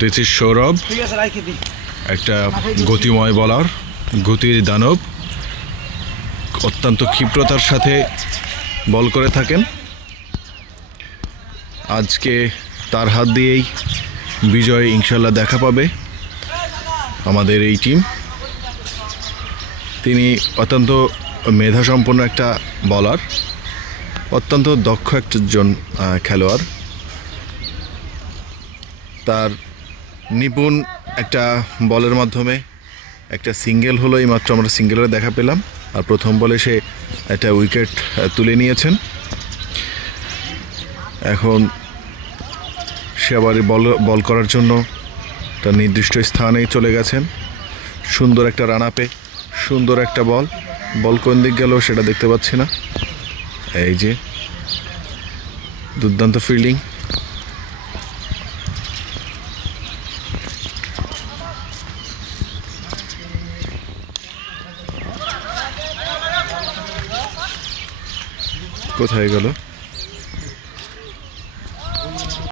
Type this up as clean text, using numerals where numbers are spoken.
This is Sourav, একটা গতিময় বলার, গতির দানব, অত্যন্ত ক্ষিপ্রতার সাথে বল করে থাকেন। আজকে তার হাত দিয়েই বিজয় ইনশাল্লাহ দেখা পাবে আমাদের এই টিম। তিনি অত্যন্ত মেধাসম্পন্ন একটা বলার, অত্যন্ত দক্ষ একজন খেলোয়াড়। তার নিপুণ একটা বলের মাধ্যমে একটা সিঙ্গেল হলো, এইমাত্র আমরা সিঙ্গেলের দেখা পেলাম। আর প্রথম বলে সে একটা উইকেট তুলে নিয়েছেন। এখন সে আবার বল করার জন্য তার নির্দিষ্ট স্থানে চলে গেছেন। সুন্দর একটা রান আপে সুন্দর একটা বল কোন দিক গেল সেটা দেখতে পাচ্ছি না। এই যে দুর্দান্ত ফিল্ডিং। কোথায় গেল?